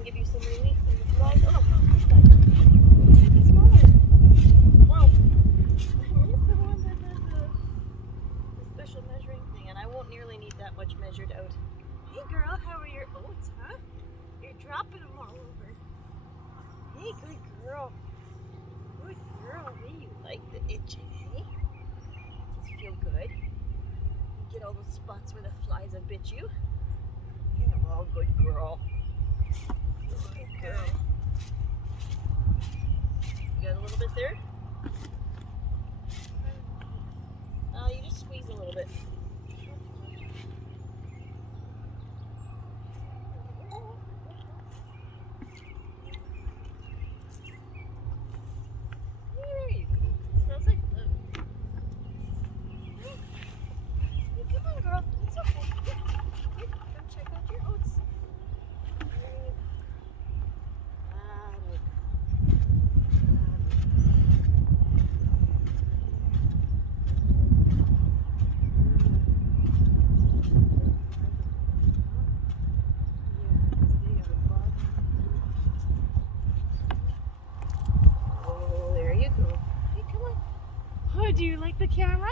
can give you some relief from the flies. Oh, this side. This is the smaller. Well, I'm the one that does the special measuring thing, and I won't nearly need that much measured out. Hey girl, how are your oats, huh? You're dropping them all over. Hey, good girl. Good girl. Hey, you like the itching, hey? Does it feel good? You get all those spots where the flies have bit you? Yeah, well, good girl. Good girl. You got a little bit there? You just squeeze a little bit. There you go. Smells like love. Come on, girl. It's okay. Here, come check out your oats. Oh, there you go. Hey, come on. Oh, do you like the camera?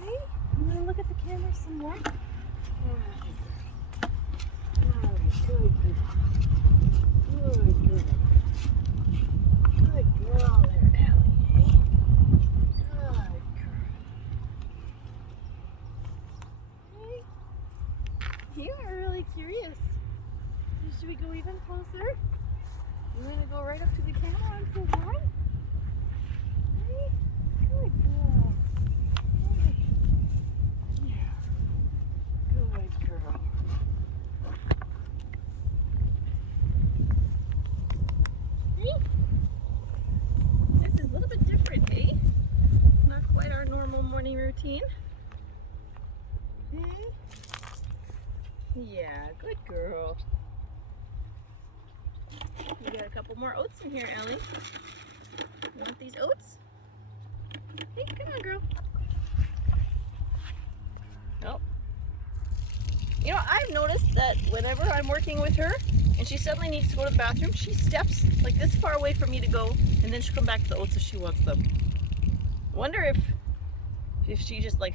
Hey, you want to look at the camera some more? Alright, good girl. Good girl. Good girl there, Allie, hey? Good girl. Hey, you are really curious. Should we go even closer? You want to go right up to the camera and say hi? Hey, good girl. Hey. Yeah. Good girl. Hey. This is a little bit different, hey? Not quite our normal morning routine. Hey. Yeah, good girl. We got a couple more oats in here, Ellie. You want these oats? Hey, come on, girl. Nope. You know, I've noticed that whenever I'm working with her and she suddenly needs to go to the bathroom, she steps like this far away from me to go, and then she'll come back to the oats if she wants them. Wonder if she just like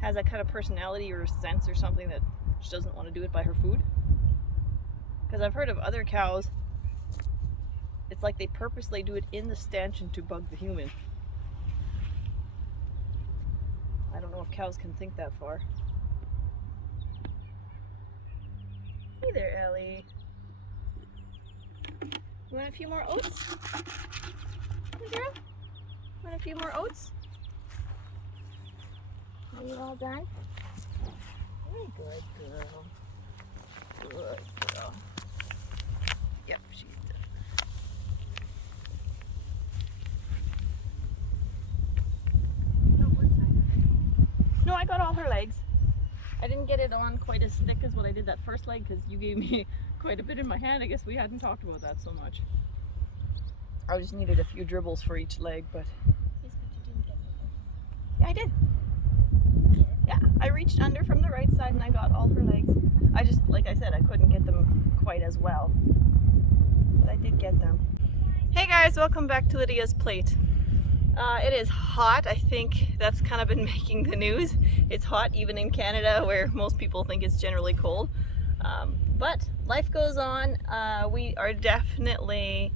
has that kind of personality or sense or something that she doesn't want to do it by her food. Because I've heard of other cows, it's like they purposely do it in the stanchion to bug the human. I don't know if cows can think that far. Hey there, Ellie. You want a few more oats? Hey, girl? Want a few more oats? Are you all done? Hey, good girl. Good girl. Yep, she's done. No, one side. No, I got all her legs. I didn't get it on quite as thick as what I did that first leg because you gave me quite a bit in my hand. I guess we hadn't talked about that so much. I just needed a few dribbles for each leg, but... Yes, but you didn't get them. Yeah, I did. Yeah, I reached under from the right side and I got all her legs. I just, like I said, I couldn't get them quite as well. But I did get them. Hey guys, welcome back to Lydia's Plate. It is hot. I think that's kind of been making the news. It's hot even in Canada where most people think it's generally cold. But life goes on. We are definitely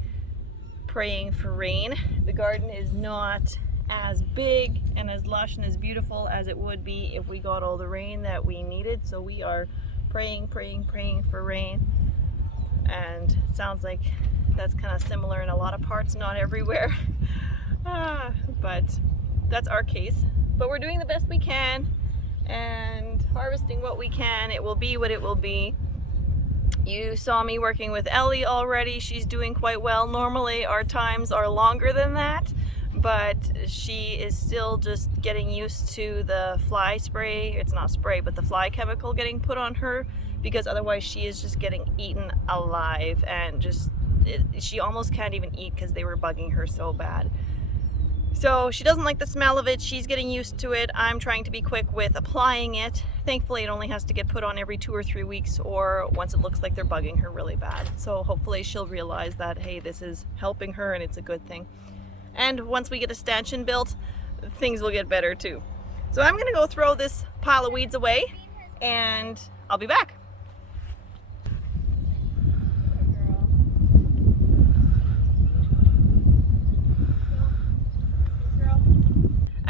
praying for rain. The garden is not as big and as lush and as beautiful as it would be if we got all the rain that we needed. So we are praying for rain. And it sounds like that's kind of similar in a lot of parts, not everywhere. But that's our case. But we're doing the best we can and harvesting what we can. It will be what it will be. You saw me working with Ellie already. She's doing quite well. Normally our times are longer than that, but she is still just getting used to the fly spray. It's not spray, but the fly chemical getting put on her, because otherwise she is just getting eaten alive, and just she almost can't even eat because they were bugging her so bad. So she doesn't like the smell of it. She's getting used to it. I'm trying to be quick with applying it. Thankfully, it only has to get put on every 2 or 3 weeks or once it looks like they're bugging her really bad. So hopefully she'll realize that, hey, this is helping her and it's a good thing. And once we get a stanchion built, things will get better too. So I'm gonna go throw this pile of weeds away and I'll be back.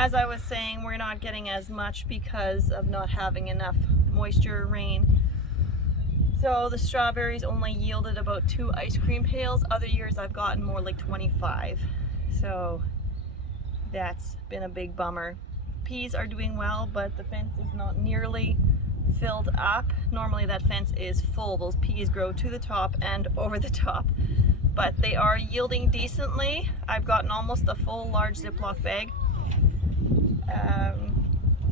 As I was saying, we're not getting as much because of not having enough moisture or rain. So the strawberries only yielded about 2 ice cream pails. Other years I've gotten more like 25. So that's been a big bummer. Peas are doing well, but the fence is not nearly filled up. Normally that fence is full. Those peas grow to the top and over the top. But they are yielding decently. I've gotten almost a full large Ziploc bag.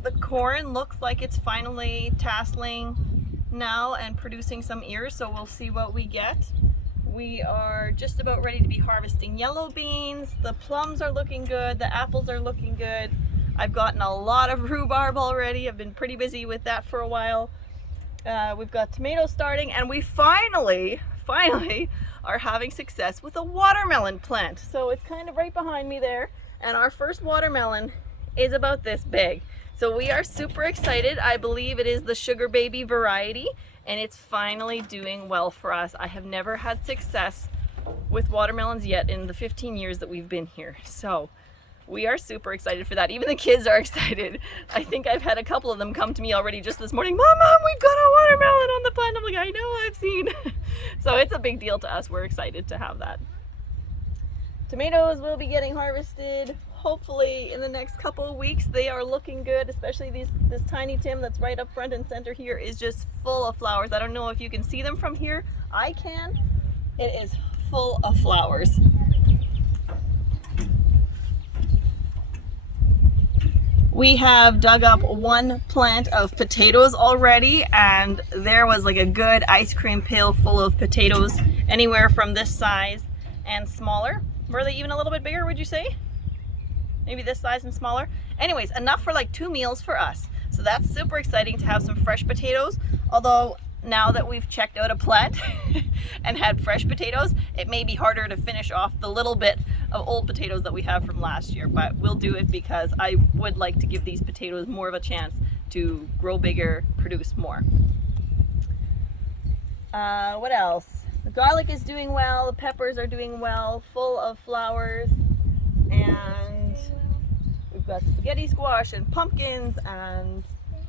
The corn looks like it's finally tasseling now and producing some ears, so we'll see what we get. We are just about ready to be harvesting yellow beans. The plums are looking good. The apples are looking good. I've gotten a lot of rhubarb already. I've been pretty busy with that for a while. We've got tomatoes starting, and we finally are having success with a watermelon plant. So it's kind of right behind me there, and our first watermelon is about this big. So we are super excited. I believe it is the Sugar Baby variety, and it's finally doing well for us. I have never had success with watermelons yet in the 15 years that we've been here. So we are super excited for that. Even the kids are excited. I think I've had a couple of them come to me already just this morning. Mom, we've got a watermelon on the plant. I'm like, I know, I've seen. So it's a big deal to us. We're excited to have that. Tomatoes will be getting harvested hopefully in the next couple of weeks. They are looking good, especially this tiny Tim that's right up front and center here is just full of flowers. I don't know if you can see them from here. I can. It is full of flowers. We have dug up 1 plant of potatoes already, and there was like a good ice cream pail full of potatoes, anywhere from this size and smaller. Were they even a little bit bigger, would you say? Maybe this size and smaller. Anyways, enough for like 2 meals for us. So that's super exciting to have some fresh potatoes. Although now that we've checked out a plant and had fresh potatoes, it may be harder to finish off the little bit of old potatoes that we have from last year, but we'll do it because I would like to give these potatoes more of a chance to grow bigger, produce more. What else? The garlic is doing well, the peppers are doing well, full of flowers, and we've got spaghetti squash and pumpkins, and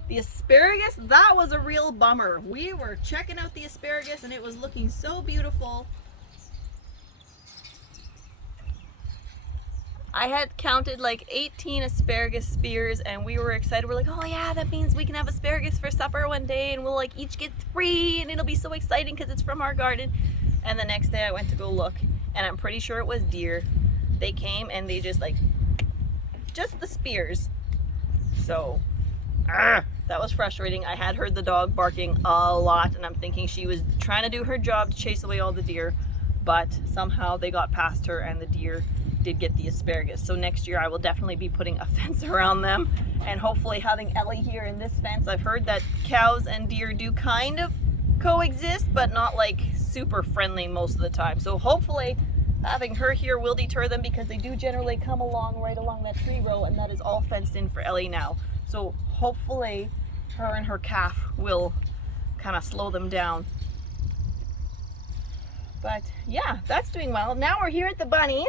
the asparagus, that was a real bummer. We were checking out the asparagus and it was looking so beautiful. I had counted like 18 asparagus spears and we were excited. We're like, oh yeah, that means we can have asparagus for supper one day and we'll like each get 3 and it'll be so exciting because it's from our garden. And the next day I went to go look and I'm pretty sure it was deer. They came and they just the spears. So, that was frustrating. I had heard the dog barking a lot and I'm thinking she was trying to do her job to chase away all the deer, but somehow they got past her and the deer did get the asparagus. So next year I will definitely be putting a fence around them and hopefully having Ellie here in this fence. I've heard that cows and deer do kind of coexist, but not like super friendly most of the time. So hopefully having her here will deter them because they do generally come along right along that tree row, and that is all fenced in for Ellie now. So hopefully her and her calf will kind of slow them down. But yeah, that's doing well. Now we're here at the bunnies.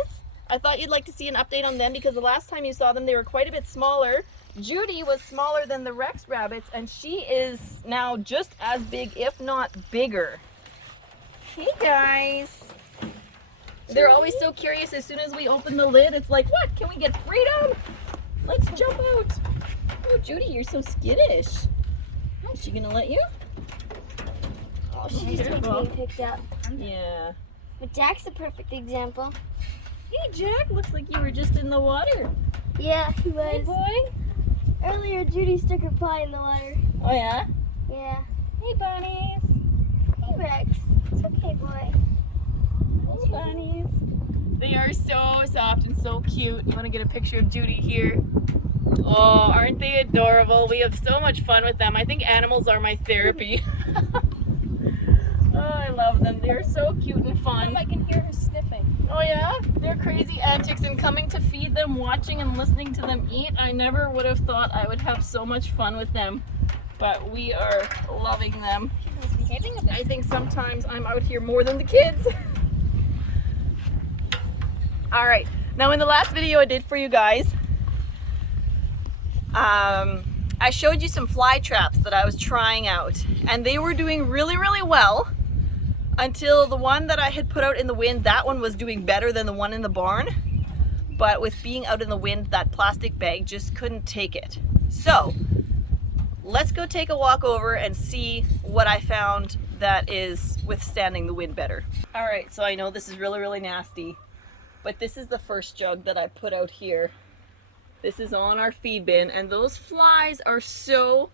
I thought you'd like to see an update on them because the last time you saw them, they were quite a bit smaller. Judy was smaller than the Rex rabbits, and she is now just as big, if not bigger. Hey guys. They're always so curious as soon as we open the lid. It's like, what? Can we get freedom? Let's jump out. Oh, Judy, you're so skittish. Is she gonna let you? Oh, she's just being picked up. Yeah. But Jack's a perfect example. Hey, Jack, looks like you were just in the water. Yeah, he was. Hey, boy. Earlier, Judy stuck her paw in the water. Oh, yeah? Yeah. Hey, bunnies. Hey, Rex. It's okay, boy. Hey, bunnies. They are so soft and so cute. You want to get a picture of Judy here? Oh, aren't they adorable? We have so much fun with them. I think animals are my therapy. Oh, I love them. They're so cute and fun. I can hear her sniffing. Oh yeah? They're crazy antics, and coming to feed them, watching and listening to them eat, I never would have thought I would have so much fun with them. But we are loving them. She's misbehaving a bit. I think sometimes I'm out here more than the kids. Alright, now in the last video I did for you guys, I showed you some fly traps that I was trying out, and they were doing really, really well until the one that I had put out in the wind. That one was doing better than the one in the barn, but with being out in the wind, that plastic bag just couldn't take it. So let's go take a walk over and see what I found that is withstanding the wind better. All right, so I know this is really, really nasty, but this is the first jug that I put out here. This is on our feed bin, and those flies are so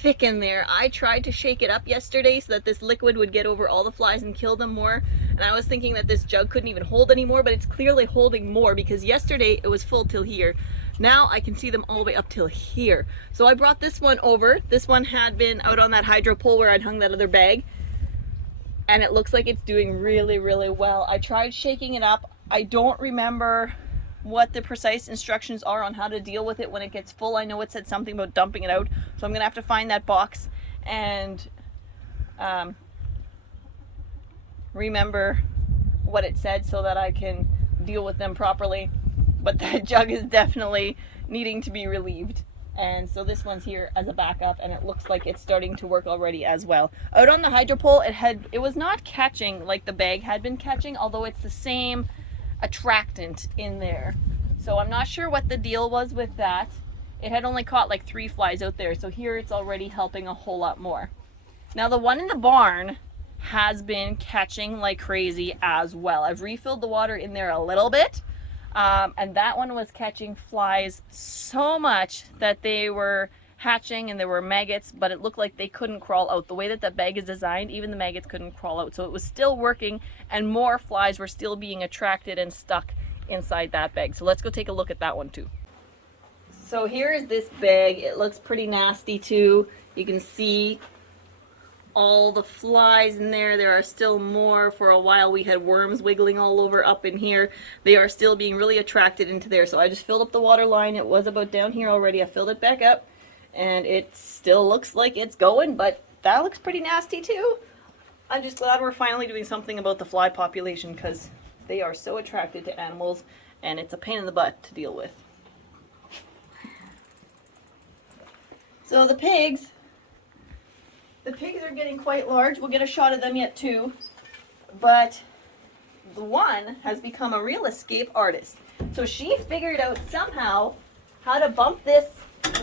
thick in there. I tried to shake it up yesterday so that this liquid would get over all the flies and kill them more, and I was thinking that this jug couldn't even hold anymore, but it's clearly holding more because yesterday it was full till here. Now I can see them all the way up till here. So I brought this one over. This one had been out on that hydro pole where I'd hung that other bag, and it looks like it's doing really, really well. I tried shaking it up. I don't remember what the precise instructions are on how to deal with it when it gets full. I know it said something about dumping it out, so I'm gonna have to find that box and remember what it said so that I can deal with them properly. But that jug is definitely needing to be relieved, and so this one's here as a backup, and it looks like it's starting to work already as well. Out on the hydro pole, it was not catching like the bag had been catching, although it's the same attractant in there. So I'm not sure what the deal was with that. It had only caught like 3 flies out there, so here it's already helping a whole lot more. Now the one in the barn has been catching like crazy as well. I've refilled the water in there a little bit, and that one was catching flies so much that they were hatching and there were maggots, but it looked like they couldn't crawl out. The way that bag is designed, even the maggots couldn't crawl out. So it was still working, and more flies were still being attracted and stuck inside that bag. So let's go take a look at that one too. So here is this bag. It looks pretty nasty too. You can see all the flies in there. There are still more. For a while we had worms wiggling all over up in here. They are still being really attracted into there. So I just filled up the water line. It was about down here already. I filled it back up, and it still looks like it's going, but that looks pretty nasty too. I'm just glad we're finally doing something about the fly population, because they are so attracted to animals, and it's a pain in the butt to deal with. So the pigs are getting quite large. We'll get a shot of them yet too, but the one has become a real escape artist. So she figured out somehow how to bump this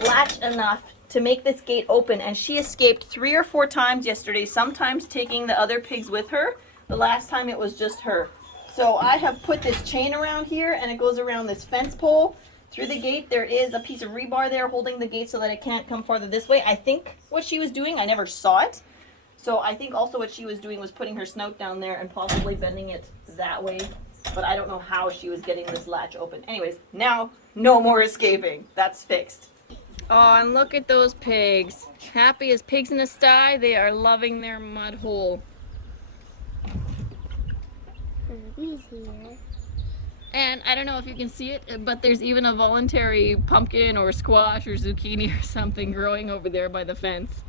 latch enough to make this gate open, and she escaped 3 or 4 times yesterday, sometimes taking the other pigs with her. The last time it was just her. So I have put this chain around here, and it goes around this fence pole through the gate. There is a piece of rebar there holding the gate so that it can't come farther this way. I think what she was doing, I never saw it, so I think also what she was doing was putting her snout down there and possibly bending it that way, but I don't know how she was getting this latch open. Anyways, now no more escaping. That's fixed. Oh, and look at those pigs. Happy as pigs in a sty. They are loving their mud hole. He's here. And I don't know if you can see it, but there's even a voluntary pumpkin or squash or zucchini or something growing over there by the fence.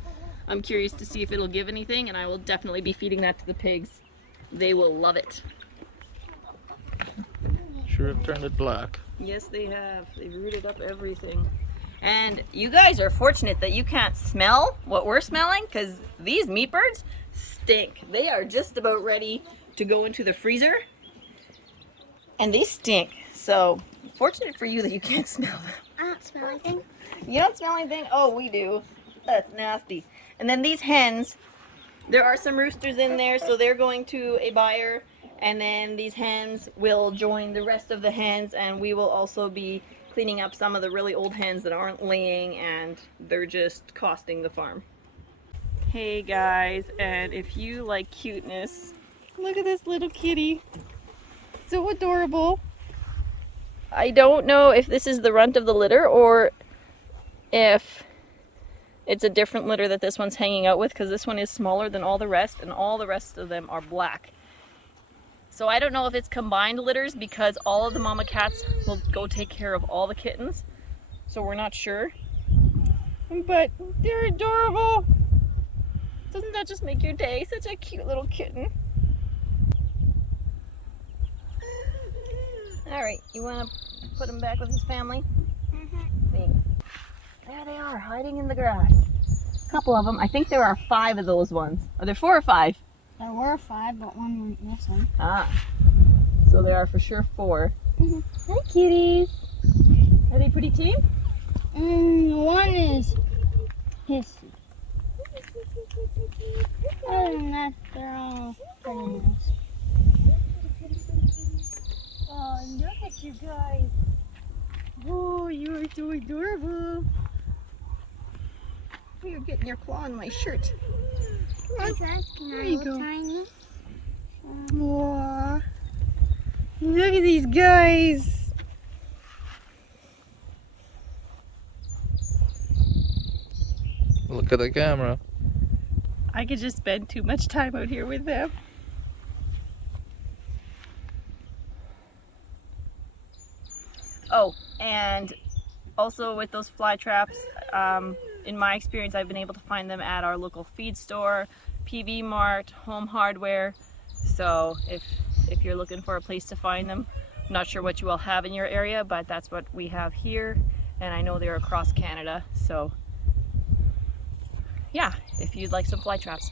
I'm curious to see if it'll give anything, and I will definitely be feeding that to the pigs. They will love it. Sure have turned it black. Yes, they have. They've rooted up everything. And you guys are fortunate that you can't smell what we're smelling, because these meat birds stink. They are just about ready to go into the freezer, and they stink. So fortunate for you that you can't smell them. I don't smell anything. You don't smell anything? Oh, we do. That's nasty. And then these hens, there are some roosters in there, so they're going to a buyer, and then these hens will join the rest of the hens, and we will also be cleaning up some of the really old hens that aren't laying, and they're just costing the farm. Hey guys, and if you like cuteness, look at this little kitty. so adorable. I don't know if this is the runt of the litter or if it's a different litter that this one's hanging out with, because this one is smaller than all the rest and all the rest of them are black. So I don't know if it's combined litters because all of the mama cats will go take care of all the kittens. So we're not sure. But they're adorable. Doesn't that just make your day? Such a cute little kitten. Alright, you want to put him back with his family? Thanks. There they are, hiding in the grass. A couple of them. I think there are 5 of those ones. Are there 4 or 5? There were 5, but one went missing. Ah. So there are for sure 4. Hi, kitties. Are they pretty tame? One is hissy. Other than that, they're all pretty nice. Oh, look at you guys. Oh, you are so adorable. You're getting your claw on my shirt. Hey guys, can There I you hold go. Tiny? Aww. Look at these guys. Look at the camera. I could just spend too much time out here with them. Oh, and also with those fly traps, in my experience, I've been able to find them at our local feed store, PV Mart, Home Hardware. So if you're looking for a place to find them, I'm not sure what you all have in your area, but that's what we have here. And I know they're across Canada. So yeah, if you'd like some fly traps.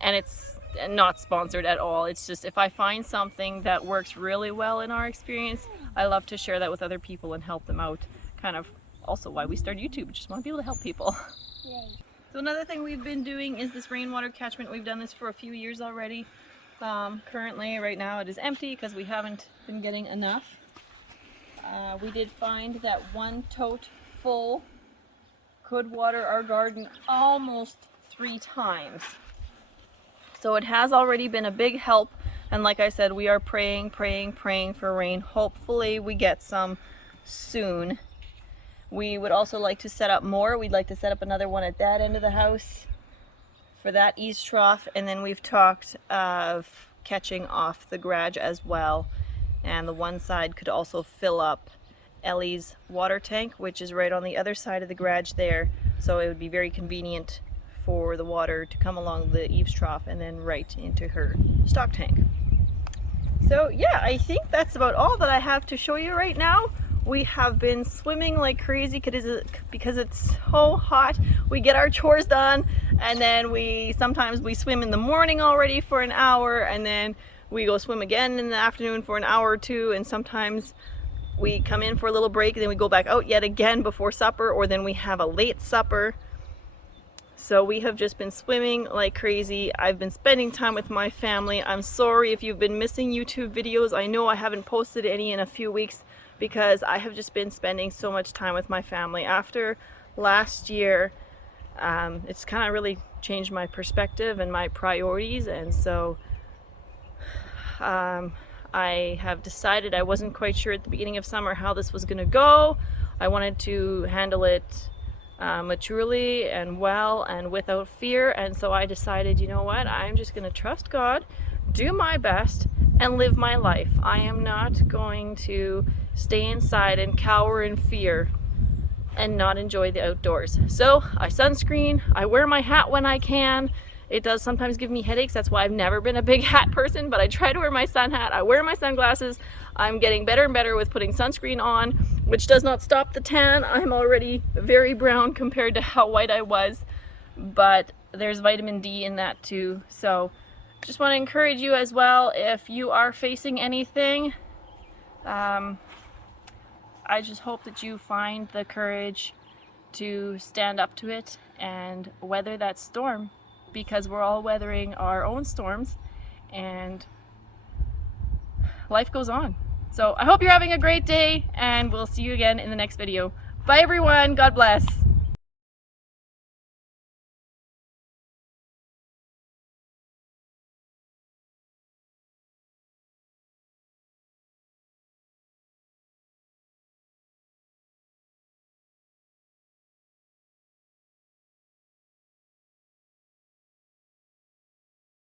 And it's not sponsored at all. It's just if I find something that works really well in our experience, I love to share that with other people and help them out. Kind of also why we started YouTube. Just want to be able to help people. Yay. So another thing we've been doing is this rainwater catchment. We've done this for a few years already. Currently, right now, it is empty because we haven't been getting enough. We did find that one tote full could water our garden almost 3 times. So it has already been a big help, and like I said, we are praying for rain. Hopefully we get some soon. We would also like to set up more. We'd like to set up another one at that end of the house for that east trough, and then we've talked of catching off the garage as well. And the one side could also fill up Ellie's water tank, which is right on the other side of the garage there. So it would be very convenient for the water to come along the eaves trough and then right into her stock tank. So yeah, I think that's about all that I have to show you right now. We have been swimming like crazy because it's so hot. We get our chores done, and then sometimes we swim in the morning already for an hour, and then we go swim again in the afternoon for an hour or 2, and sometimes we come in for a little break and then we go back out yet again before supper, or then we have a late supper. So we have just been swimming like crazy. I've been spending time with my family. I'm sorry if you've been missing YouTube videos. I know I haven't posted any in a few weeks because I have just been spending so much time with my family. After last year, it's kind of really changed my perspective and my priorities, and so I have decided, I wasn't quite sure at the beginning of summer how this was going to go. I wanted to handle it maturely and well and without fear, and so I decided, you know what, I'm just going to trust God, do my best, and live my life. I am not going to stay inside and cower in fear and not enjoy the outdoors. So I sunscreen, I wear my hat when I can. It does sometimes give me headaches. That's why I've never been a big hat person, but I try to wear my sun hat. I wear my sunglasses. I'm getting better and better with putting sunscreen on, which does not stop the tan. I'm already very brown compared to how white I was, but there's vitamin D in that too. So just want to encourage you as well, if you are facing anything, I just hope that you find the courage to stand up to it and weather that storm, because we're all weathering our own storms and life goes on. So I hope you're having a great day, and we'll see you again in the next video. Bye everyone, God bless.